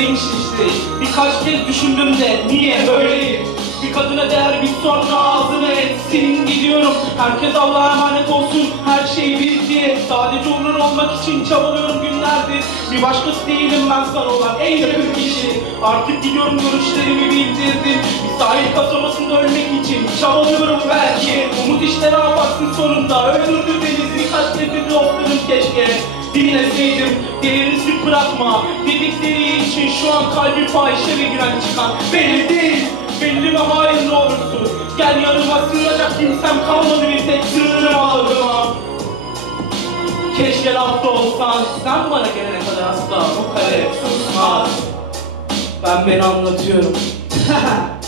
yüreğim şişti. Birkaç kez düşündüm de niye böyleyim? Bir kadına değer bir sonra ağzını etsin gidiyorum. Herkes Allah'a emanet olsun. Her şey bitti Sadece onur olmak için çabalıyorum günlerdir. Bir başkası değilim ben sana olan en yakın kişi. Artık gidiyorum görüşlerimi bildirdim. Bir sahil kasabasında ölmek için çabalıyorum belki. Umut işte ne yaparsın sonunda? Öldürdü beni. Birkaç de dostlarım keşke. Dinleseydim değerinizi bırakma. Dedikleri için şu an kalbi fahişe ve güven çıkan Belli değil. Belli ve ne olursun Gel yanıma sığınacak kimsem kalmadı bir tek sığınırım ağzıma. Keşke lafta olsan. Sen bana gelene kadar asla bu kare susmaz. Ben beni anlatıyorum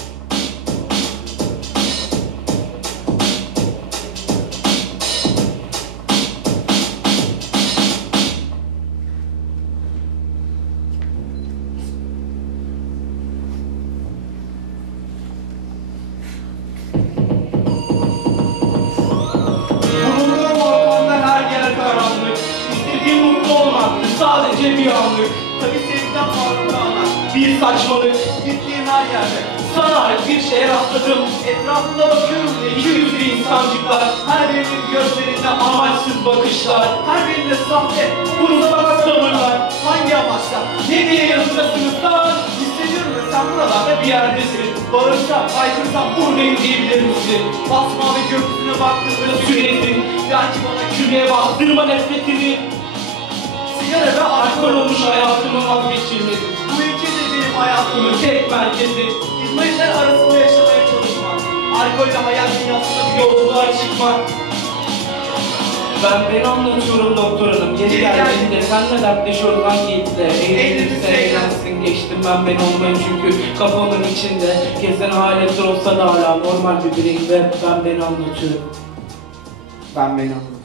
sadece bir anlık Tabi sevgiden farklı kalmak Bir saçmalık. Gittiğim her yerde. Sana ait bir şeye rastladım. Etrafında bakıyorum da iki yüzlü insancıklar. Her birinin gözlerinde amaçsız bakışlar. Her birinde sahte Unutulmaz tavırlar Hangi amaçla? Ne diye yazılasınız lan? Hissediyorum da sen buralarda bir yerdesin. Bağırsam, haykırsam buradayım diyebilir misin? Basmavi gökyüzüne baktığında sürekli. Belki bana kümeye bastırma nefretini Sigara ve alkol olmuş hayatımı vazgeçirmedim Bu iki de benim hayatımın tek merkezi İzmaritler arasında yaşamaya çalışmak Alkolle hayat dünyasında bir yolculuğa çıkmak ben beni anlatıyorum doktor hanım. Geri geldiğinde senle dertleşiyoruz hangi itle? Eğlenirse eğlensin geçtim ben ben olmayayım çünkü kafamın içinde gezen haletler olsa da hala normal bir bireyim ve ben beni anlatıyorum. Ben beni anlatıyorum.